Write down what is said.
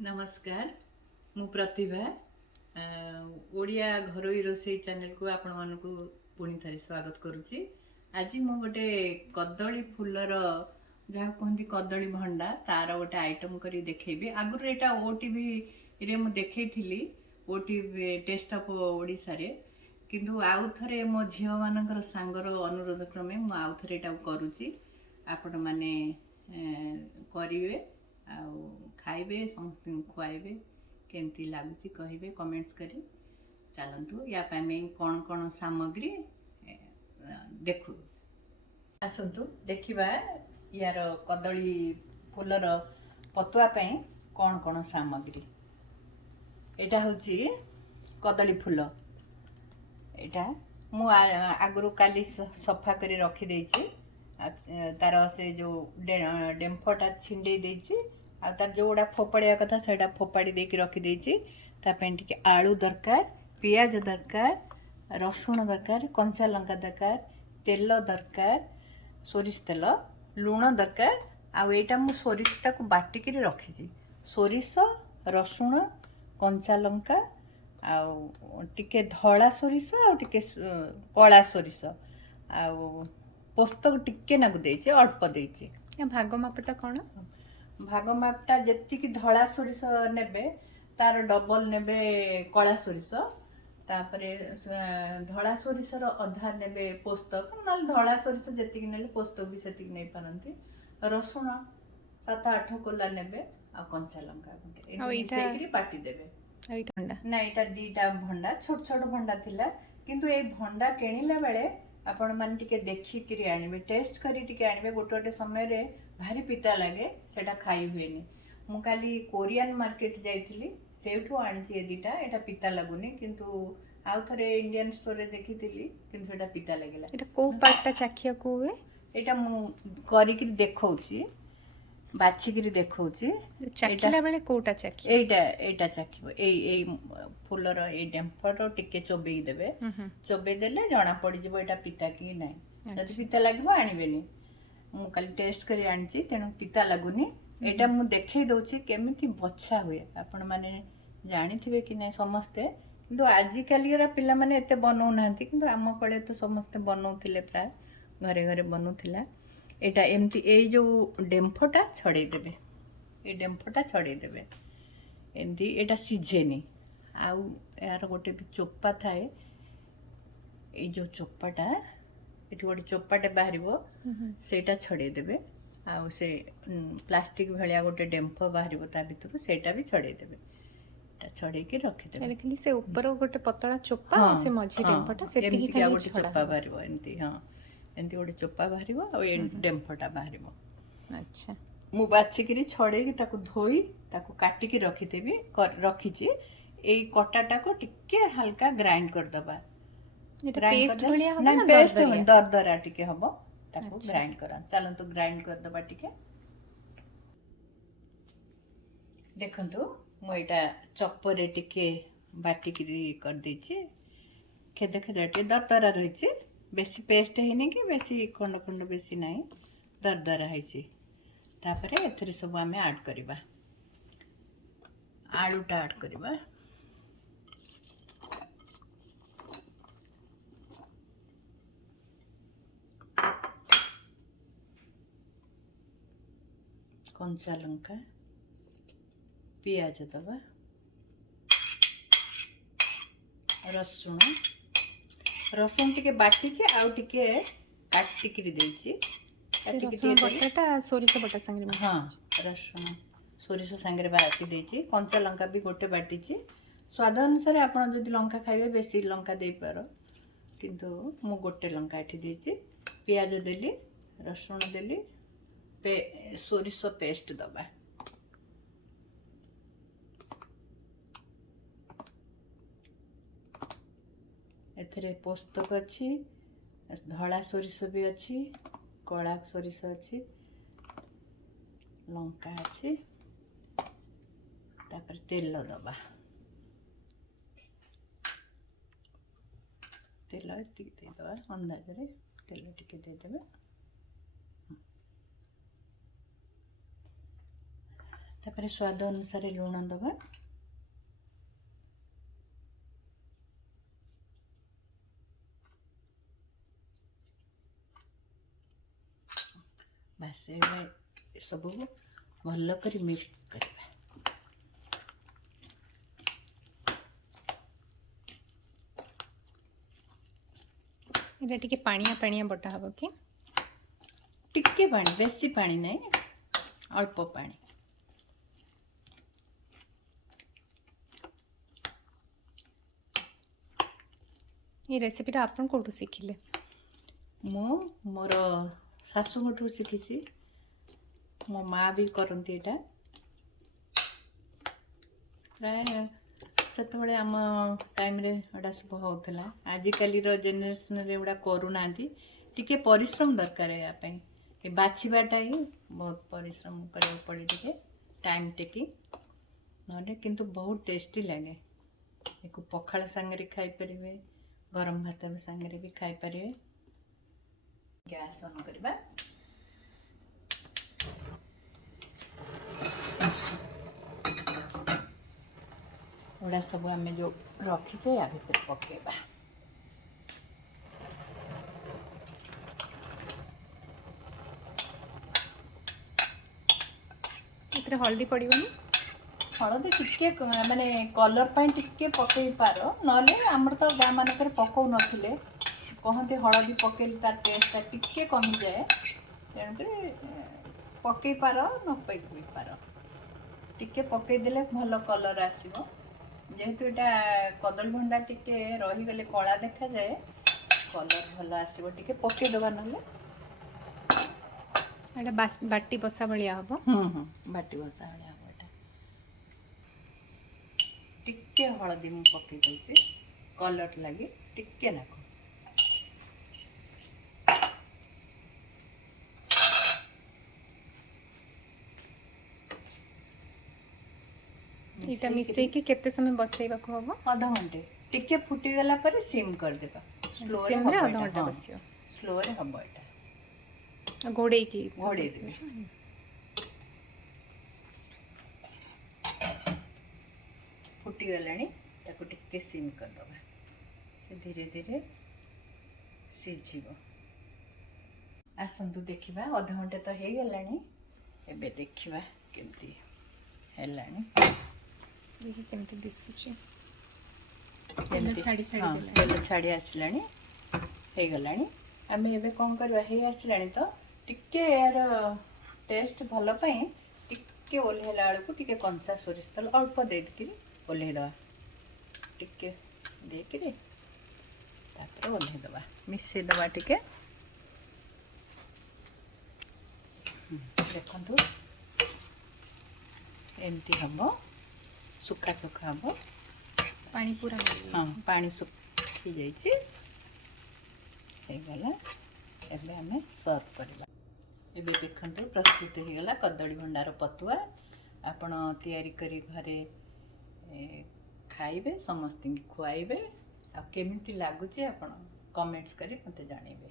नमस्कार मु प्रतिभा ओडिया घरोई रोसई चैनल को आपण मानकु पुणी थरे स्वागत करुच्ची। आज मु गोटे कदली फूलर जहाँ कहती कदली भंडा तार गोटे आइटम करी देखेबी। आगुर एटा ओटीवी रे मु देखैथिली ओटीवी टेस्ट ऑफ ओडिसा रे, किंतु आउ थरे मो झियो मानकर सांगर अनुरोध क्रमे मु आउ थरे एटा करूची। आपण माने करिवे आउ खाइबे, समस्त खुआइबे, केमती लगुच कहे कमेंट्स करी। चलतु या कौन कौन सामग्री देखु आसतु देखा यार कदली फूलर पतुआ कौन कौन सामग्री। एटा हूँ कदली फूल, एटा मु आगु काली सफा कर रखी तार से जो डेम्फटा छिंडे देछि आ तार जो गुड़ा फोपाड़िया कथा से फोपाड़ी देकी रखी टे आलू दरकार, पियाज दरकार, रसुण दरकार, कंचा लंका दरकार, तेल दरकार, सोरिष तेल, लुण दरकार। आईटा मु सोरिषटा को बाटिक रखी सोरिष, रसुण, कंचा लंका आके धला सोरिष आके कला सोरिष आ पोस्तक टिके नाकु देछि, अल्प देछि। भाग मापटा कौन? भाग मापटा जेतिकी धला सोरिष नेबे तार डबल नेबे कला सोरिष, तापरे धला सोरिषर अधा नेबे पोस्तक, नल धला सोरिष जेतिकी नेले पोस्तक भी सेतिकी नै पारंती। रसुण 7-8 कोला नेबे आ कंचा लंका गुटे एई सेकरी पाटी देबे। ना एटा दीटा भंडा छोट छोट भंडा थिला, किंतु ए भंडा केणिला बेले आपण मान टिके देखिकिरी आनिबे, टेस्ट करी टिके आनिबे। गोटे गोटे समय रे भारी पिता लागे, सेटा खाई हुएनी। मु काली कोरियन मार्केट जाइथिली, सेठू आनिछि ए दीटा। एटा पिता लागुनी, किंतु आउ थरे इंडियन स्टोर रे देखिथिली, किंतु एटा पिता लागिला। एटा को पार्टटा चाखिया को हुए? एटा मु करिकि देखौछि, बाछिकिरी देखौछि। चाखिला बेले कोटा चाखि? एटा चाखिबो। एई फूलर ए डेम्फर टिके चोबेई देबे। चोबेई देले जणा पड़ी जिवो एटा पिता कि नै। जदि पिता लागिबो आनिबेनी। मु काली टेस्ट करी आनिछि, तेनु पिता लागुनी। एटा मु देखै दउछि केमिति बच्छा हुए। आपण माने जानिथिबे कि नै समस्ते, किंतु आजि कालीरा पिला माने एते बनौ नाहंती, किंतु आम कळे तो समस्ते बनौथिले, प्राय घरे घरे बनौथिला। एटा एमती ए जो डेम्फटा छड़े देबे, ए डेम्फटा छड़े देबे एमती। एटा सिझेनी। आउ यार गोटे भी चोपा थाए, ए जो चोपाटा एठी गोटे चोपाटे बाहरिबो, सेटा छड़े देबे। आउ से प्लास्टिक भलिया गोटे डेम्फ बाहरिबो ता भितरु, सेटा भी छड़े देबे। एटा छड़े के रखि देबे। एले खाली से ऊपर गोटे पतला चोपा आ से मझी डेम्फटा सेतिकी खाली गोटे चोपा बाहरिबो एमती। हां, एमती गोटे चोपा बाहरिबो आ ए डेम्फटा बाहरिबो। अच्छा, मु बाछिकिरी छड़ेकी ताकू धोई ताकू काटिकी रखिदेबी। रखिछि एई कटाटा को टिके हल्का ग्राइंड कर दबा। एटा पेस्ट भलिया हो ना? पेस्ट दरदरा टिके हबो, ताकू ग्राइंड करा। चलंतु ग्राइंड कर दबा टिके। देखंतु मु एटा चप्पर टिके बाटिकिरी कर देछि। खेदे खेदे टिके दरदरा रहिछि, बेसी पेस्ट हेनी कि बेसी खंड खंड बेसी नाही, दरदरा हैछि। तापरे एथरे सब आमे ऐड करिबा। आलूटा ऐड करिबा। कंचा लंका, पियाज दबा, रसुण। रसुण टिके बाटिछि आउ टिके काटिकिरी देछि। रसुण बटाटा सोरिष बटा संगे मिक्स। हाँ, रसुण सोरिष संगे बाटी देछि। कंचा लंका भी गोटे बाटिछि। स्वाद अनुसार आपण जदि लंका खाइबे बेसी लंका देई पारो, किंतु मु गोटे लंका एठी देछि। पियाज देली, रसुण देली, सोरिष पेस्ट दबा। एथरे पोस्तक अछि, धला सोरिष भी अछि, कला सोरिष अछि, लंका अछि। तापर तेल दबा। तेल टिके दे दबा, अंदाज रे तेल टिके दे देबे। तापर स्वाद अनुसार लुण दबा। बस सब भल कर मिक्स करवा। एटा टिके पानिया पानिया बटा हबो कि टिके पानी, बेसी पानी नहीं, अल्प पानी। ये रेसिपी टा आपन कोठु सिखिले? मु मोर शाशुठू शिखी। मो माँ भी करती एटा प्राय से आम टाइम रे एटा सब होता। आजिकल जेनेरेशन रे एटा करूना, टिके परिश्रम दरकार यापाई। बाछवाटा ही बहुत परिश्रम करा पड़े, टिके टाइम टेकी ना किंतु बहुत टेस्टी लगे। एक पखाल सांगे खाई परिवे, गरम भात सांगे भी खाई परिवे। गैस ऑन करबा। एड़ा सब आम जो रखीचे या भीतर पकेबा। इतरे हल्दी पड़िबनी? हलदी टिके माने कलर पाई टिके पकई पार, नले हमर तो गाँ मानकर पकौ नथिले, कहते हलदी पकेल तार टेस्टा टिके कमी जाए, तेणुक पकई पार न पकई पार, टिके पकई देले भल कलर आसीबो। जेहेतु एटा कदली भंडा टिके रही गले कला देखा जाए, कलर भल आसीबो, टिके पकई दबा नले। एटा बाटी बसा भलिया हबो। बाटी बसा भलिया हबो। एटा टिके हलदी मु पकई दउची कलर लागी, टिके नाको। इटा मिसई के केते समय बसैबा को हबो? आधा घंटे। टिके फुटी गला पर सिम कर देबा। स्लो रे सिम रे आधा हबो घंटा एटा। बसियो। स्लो रे हबो एटा। घोड़े की घोड़े देबे। फुटी गलानी, ताको टिके सिम कर दबा। धीरे धीरे सिझिबो। आसंतु देखिबा, आधा घंटे तो हे गलानी। एबे देखिबा केमती हेलानी। देखि केमती दिसुची। तेल छाड़ी छाड़ी देला। तेल छाड़ी आसलानी, हे गलानी। आमे एबे कोन करबा, हे आसलानी तो टिके यार टेस्ट भल पई टिके ओल्हेला आलू को टिके कंचा सोरिष तेल अल्प दे दिकरी ओल्हे दवा। टिके देकरी तापर ओल्हे दवा, मिसे दवा टिके। देखंतु एमती हबो, सुखा सुखा हबो। पानी पूरा हाँ, पानी सुखी जाइए। गला एबे हमें सर्व करबा। एबे देखंतु प्रस्तुत हो गला कदली भंडार पतुआ। आपण तैयारी करी घरे खाइबे, समस्त खुआइबे। आ केमिति लागुचे आपण कमेंट्स करी मते जानिबे।